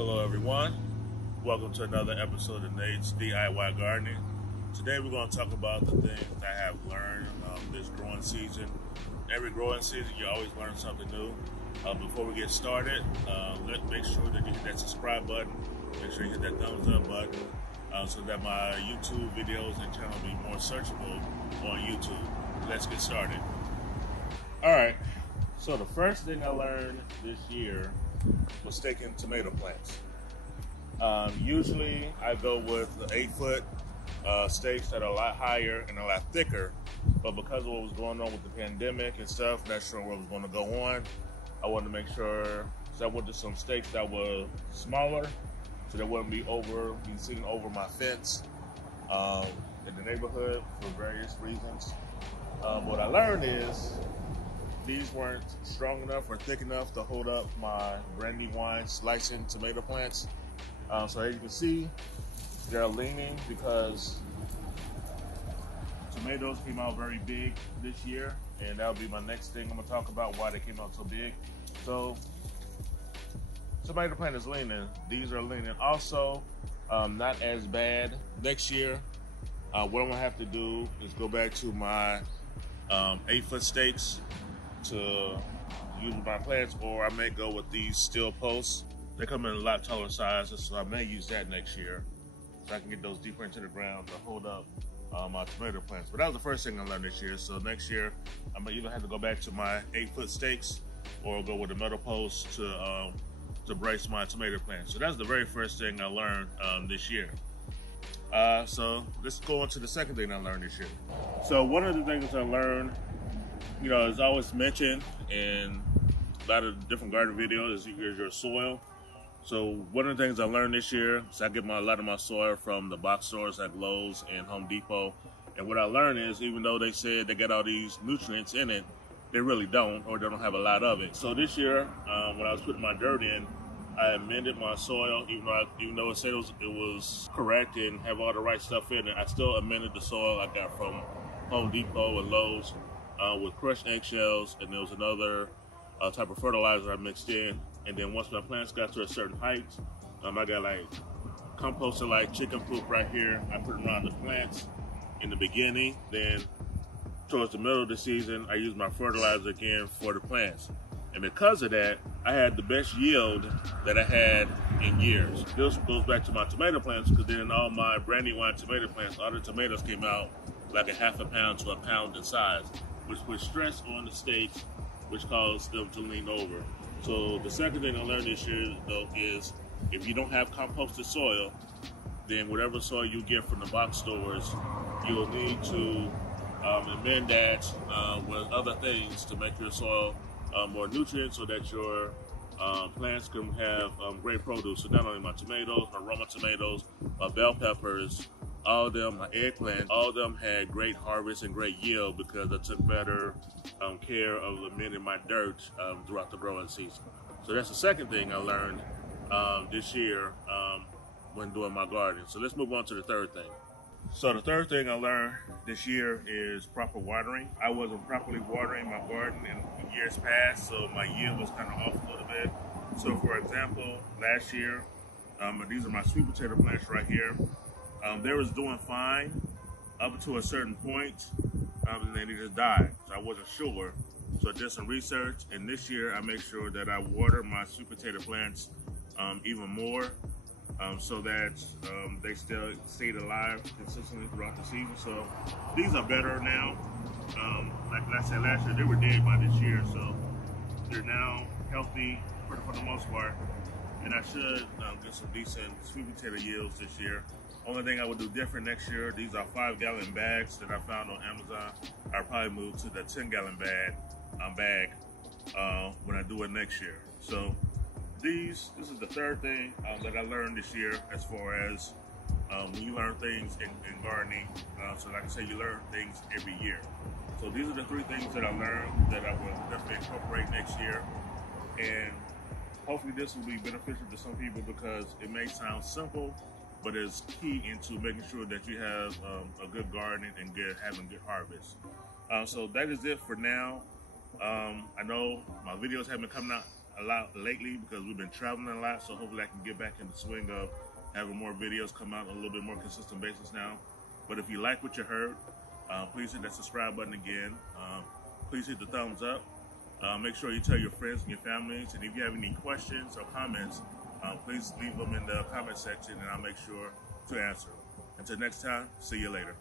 Hello everyone, welcome to another episode of Nate's DIY Gardening. Today we're going to talk about the things I have learned this growing season. Every growing season you always learn something new. Before we get started, let's make sure that you hit that subscribe button, make sure you hit that thumbs up button so that my YouTube videos and channel be more searchable on YouTube. Let's get started. Alright, so the first thing I learned this year was staking tomato plants. Usually I go with the 8-foot stakes that are a lot higher and a lot thicker, but because of what was going on with the pandemic and stuff, not sure what was going to go on, I wanted to make sure, so I went to some stakes that were smaller, so they wouldn't be seen over my fence in the neighborhood for various reasons. What I learned is these weren't strong enough or thick enough to hold up my Brandywine slicing tomato plants. So as you can see, they're leaning because tomatoes came out very big this year, and that'll be my next thing I'm gonna talk about, why they came out so big. So tomato plant is leaning, these are leaning. Also, not as bad. Next year, what I'm gonna have to do is go back to my 8-foot stakes to use my plants, or I may go with these steel posts. They come in a lot taller sizes, so I may use that next year so I can get those deeper into the ground to hold up my tomato plants. But that was the first thing I learned this year. So next year, I might either have to go back to my 8-foot stakes or go with a metal post to brace my tomato plants. So that's the very first thing I learned this year. So let's go on to the second thing I learned this year. So one of the things I learned, it's always mentioned in a lot of different garden videos is your soil. So one of the things I learned this year is I get a lot of my soil from the box stores like Lowe's and Home Depot. And what I learned is, even though they said they got all these nutrients in it, they really don't, or they don't have a lot of it. So this year, when I was putting my dirt in, I amended my soil, even though it said it was correct and have all the right stuff in it, I still amended the soil I got from Home Depot and Lowe's with crushed eggshells, and there was another type of fertilizer I mixed in. And then once my plants got to a certain height, I got composted like chicken poop right here. I put it around the plants in the beginning. Then towards the middle of the season, I used my fertilizer again for the plants. And because of that, I had the best yield that I had in years. This goes back to my tomato plants, because then all my Brandywine tomato plants, all the tomatoes came out like a half a pound to a pound in size, which put stress on the stakes, which caused them to lean over. So the second thing I learned this year, though, is if you don't have composted soil, then whatever soil you get from the box stores, you'll need to amend that with other things to make your soil more nutrient, so that your plants can have great produce. So not only my tomatoes, my Roma tomatoes, my bell peppers, all of them, my eggplant, all of them had great harvest and great yield because I took better care of amending my dirt throughout the growing season. So that's the second thing I learned this year when doing my gardening. So let's move on to the third thing. So the third thing I learned this year is proper watering. I wasn't properly watering my garden in years past, so my yield was kind of off a little bit. So for example, last year, these are my sweet potato plants right here. They was doing fine up to a certain point, and then they just died. So I wasn't sure. So I did some research, and this year I make sure that I water my sweet potato plants even more, so that they still stayed alive consistently throughout the season. So these are better now. Like I said last year, they were dead by this year, so they're now healthy for the most part. And I should get some decent sweet potato yields this year. Only thing I would do different next year, these are 5-gallon bags that I found on Amazon. I'll probably move to the 10-gallon bag when I do it next year. So this is the third thing that I learned this year, as far as when you learn things in gardening. So like I said, you learn things every year. So these are the three things that I learned that I will definitely incorporate next year. And hopefully this will be beneficial to some people, because it may sound simple, but it's key into making sure that you have a good garden and having good harvest. So that is it for now. I know my videos haven't been coming out a lot lately because we've been traveling a lot. So hopefully I can get back in the swing of having more videos come out on a little bit more consistent basis now. But if you like what you heard, please hit that subscribe button again. Please hit the thumbs up. Make sure you tell your friends and your families. And if you have any questions or comments, please leave them in the comment section and I'll make sure to answer. Until next time, see you later.